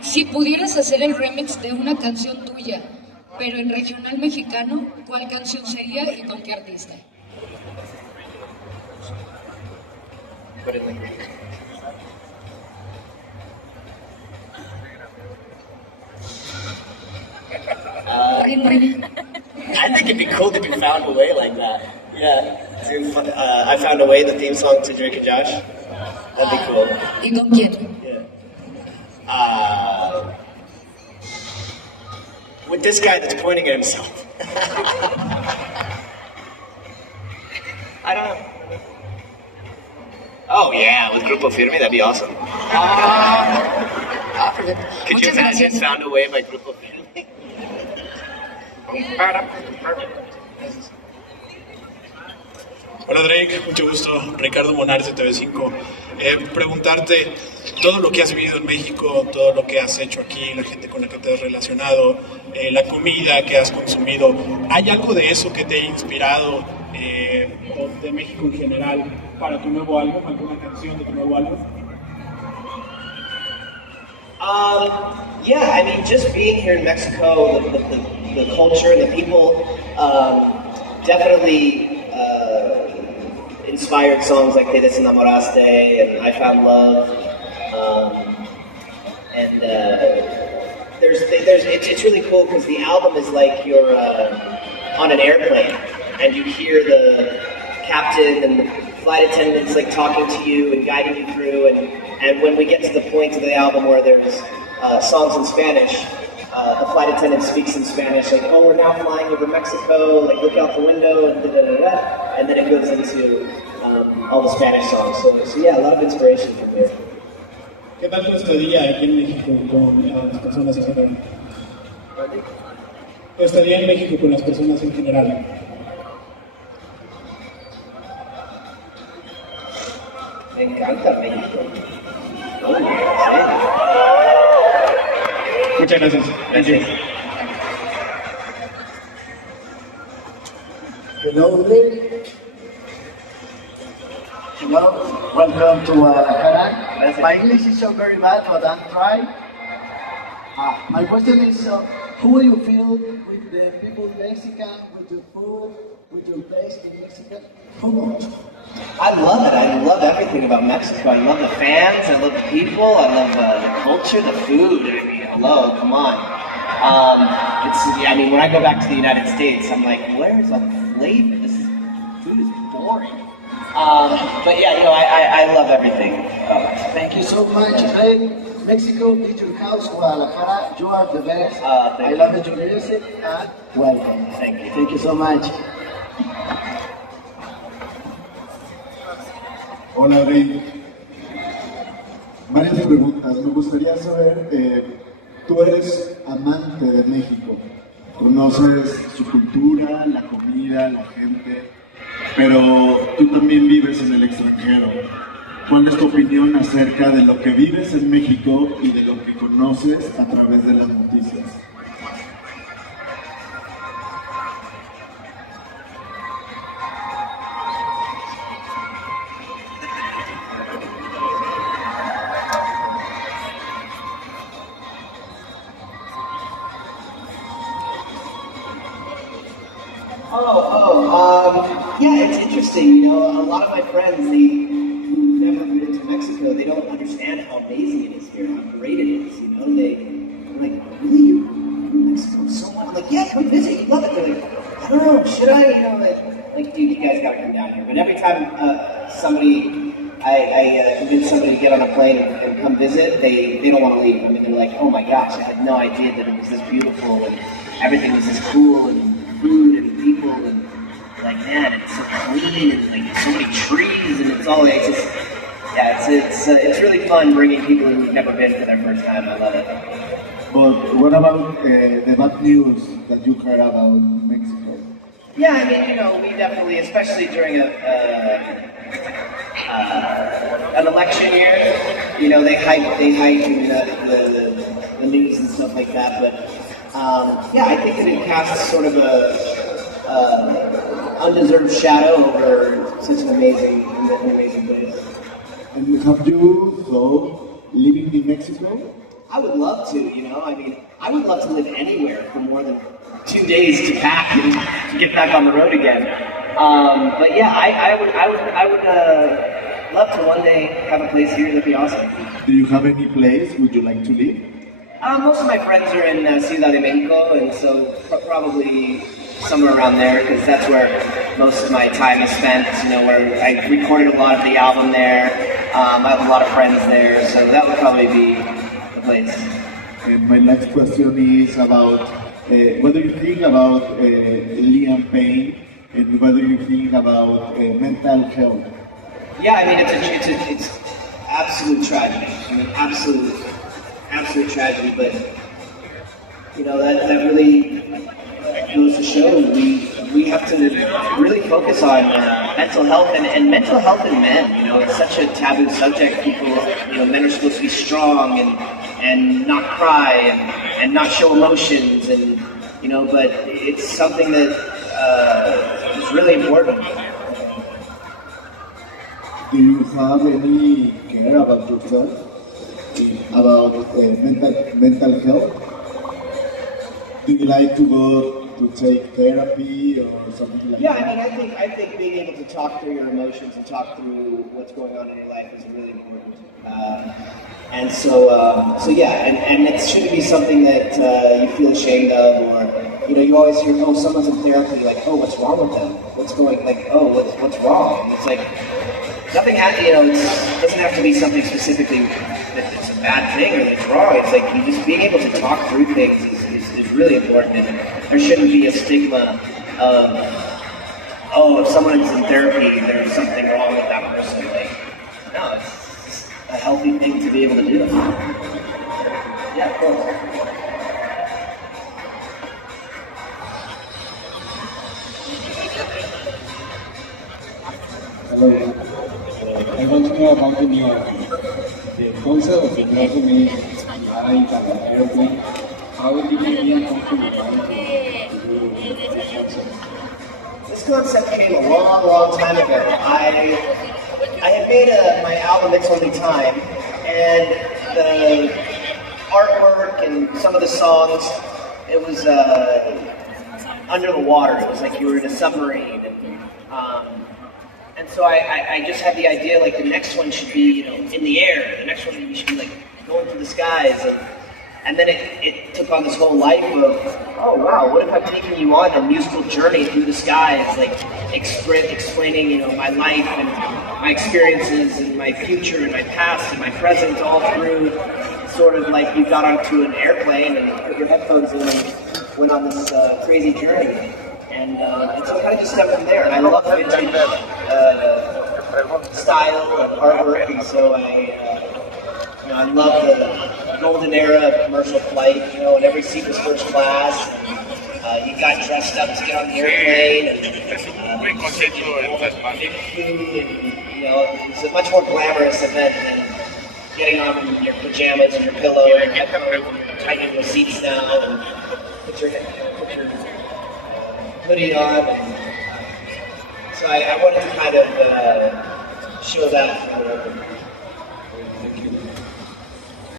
Si pudieras hacer el remix de una canción tuya, pero en regional mexicano, ¿cuál canción sería y con qué artista? I think it'd be cool if you found a way like that. Yeah. I Found a Way, the theme song to Drake and Josh. That'd be cool. ¿Y con quién? Yeah. With this guy that's pointing at himself. I don't know. Oh yeah, with Grupo Firme, that'd be awesome. Could you imagine Found a Way by Grupo Firme? Hola Drake, mucho gusto. Ricardo Monarz de TV5. Preguntarte, todo lo que has vivido en México, todo lo que has hecho aquí, la gente con la que te has relacionado, la comida que has consumido, ¿hay algo de eso que te ha inspirado, o de México en general, para tu nuevo álbum, alguna canción de tu nuevo álbum? Yeah, I mean, just being here in Mexico, the culture and the people definitely inspired songs like Te Desenamoraste and I Found Love. It's really cool because the album is like you're on an airplane and you hear the captain and the flight attendants like talking to you and guiding you through, and when we get to the point of the album where there's songs in Spanish, the flight attendant speaks in Spanish, like, oh, we're now flying over Mexico, like, look out the window, and da-da-da-da, and then it goes into all the Spanish songs. So yeah, a lot of inspiration from there. ¿Qué tal tu estadía aquí en México con las personas en general? Tu estadía en México con las personas en general. Me encanta México. Oh, sí. Muchas gracias. Gracias. Hello, Drake. Hello, welcome to Guadalajara. My English is so very bad, but I'm trying. My question is, who will you feel with the people in Mexico, with your food, with your place in Mexico? Who? I love it. I love everything about Mexico. I love the fans. I love the people. I love the culture, the food. I mean, hello, come on. I mean, when I go back to the United States, I'm like, where's all the flavor? Food is boring. But yeah, you know, I love everything. Thank you so much, Drake. Mexico is your house, Guadalajara. You are the best. I love your music and welcome. Thank you. Thank you so much. Hola, Drake. Varias preguntas. Me gustaría saber, tú eres amante de México, conoces su cultura, la comida, la gente, pero tú también vives en el extranjero. ¿Cuál es tu opinión acerca de lo que vives en México y de lo que conoces a través de las noticias? Yeah, it's interesting. You know, a lot of my friends, who've never been to Mexico, they don't understand how amazing it is here, how great it is. You know, they're like, really, Mexico so much. I'm like, yeah, come visit, you love it. They're like, I don't know, should I? You know, like, dude, you guys gotta come down here. But every time I convince somebody to get on a plane and come visit, they don't want to leave. I mean, they're like, oh my gosh, I had no idea that it was this beautiful and everything was this cool and food and people and like, man, it's so clean and like so many trees and it's all, it's just, yeah, it's really fun bringing people who've never been for their first time. I love it. But what about the bad news that you heard about Mexico? Yeah, I mean, you know, we definitely, especially during an election year, you know, they heighten the news and stuff like that. But yeah, I think that it casts sort of a undeserved shadow over such an amazing place. And have you thought living in Mexico? I would love to, you know. I mean, I would love to live anywhere for more than 2 days to pack and to get back on the road again. But yeah, I would love to one day have a place here. That'd be awesome. Do you have any place would you like to live? Most of my friends are in Ciudad de Mexico, and so probably somewhere around there, because that's where most of my time is spent, you know, where I recorded a lot of the album there. I have a lot of friends there, so that would probably be the place. And my next question is about what do you think about Liam Payne, and what do you think about mental health? Yeah, I mean, it's absolute tragedy. I mean, absolute tragedy, but, you know, that really goes to show we have to really focus on mental health and mental health in men. You know, it's such a taboo subject. People, you know, men are supposed to be strong and not cry and not show emotions, and you know, but it's something that is really important. Do you have any care about yourself, about mental health? Do you like to go to take therapy or something like that? Yeah, I mean, I think being able to talk through your emotions and talk through what's going on in your life is really important. And so yeah, and it shouldn't be something that you feel ashamed of, or you know, you always hear, oh, someone's in therapy, like, oh, what's wrong with them? What's going, like, oh, what's wrong? It's like nothing, you know, it doesn't have to be something specifically that it's a bad thing or that's wrong. It's like you just being able to talk through things is really important, and there shouldn't be a stigma of, oh, if someone is in therapy, there's something wrong with that person. Like, no, it's a healthy thing to be able to do. Yeah, of course. Hello. I want to know about the new album. The concept of the new album is like an airplane. How did you come to This concept came a long time ago. I had made my album It's Only Time, and the artwork and some of the songs, it was under the water. It was like you were in a submarine. And so I just had the idea, like, the next one should be, you know, in the air. The next one we should be, like, going through the skies. And then it took on this whole life of, oh, wow, what if I'm taking you on a musical journey through the skies, like, explaining, you know, my life and my experiences and my future and my past and my present, all through sort of like you got onto an airplane and put your headphones in and went on this crazy journey. And so it kind of just stepped from there. And I love vintage style and artwork, and so I love the golden era of commercial flight. You know, and every seat was first class. You got dressed up to get on the airplane. And, you know, it's a much more glamorous event than getting on your pajamas and your pillow and tighten your seats down and put your hoodie on. So I wanted to kind of show that.